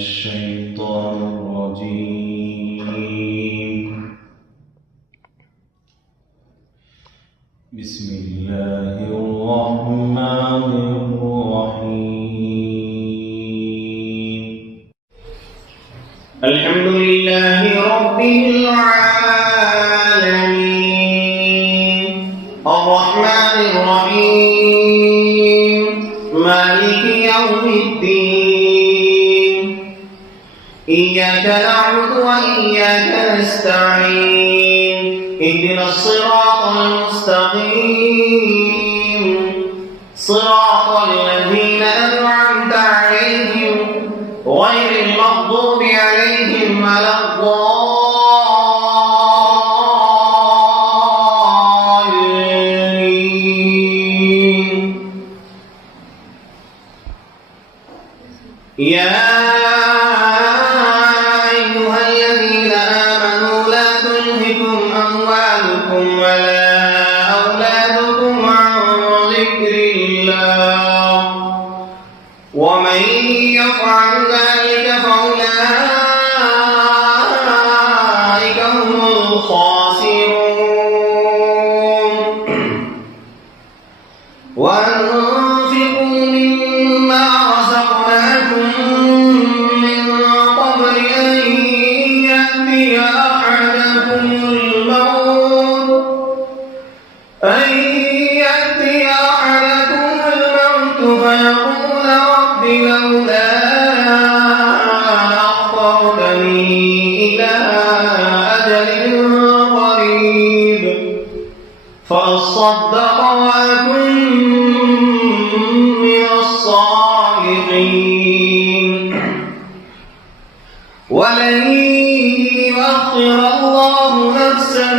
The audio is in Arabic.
الشيطان الرجيم. بسم الله الرحمن الرحيم. الحمد لله رب العالمين الرحمن الرحيم مالك يوم الدين إياك نعبد وإياك نستعين اهدنا الصراط المستقيم صراط الذين أنعمت عليهم غير المغضوب عليهم ولا الضالين. يا أيها الذين آمنوا لا تلهكم أموالكم ولا أولادكم عن ذكر الله ومن يفعل ذلك فأولئك هم الخاسرون. وأنفقوا مما رزقناكم من قبل أن يأتي أحدكم الموت فيقول رب لولا أخرتني إلى أجل قريب فأصدق وأكن من الصالحين ولن يؤخر الله نفسا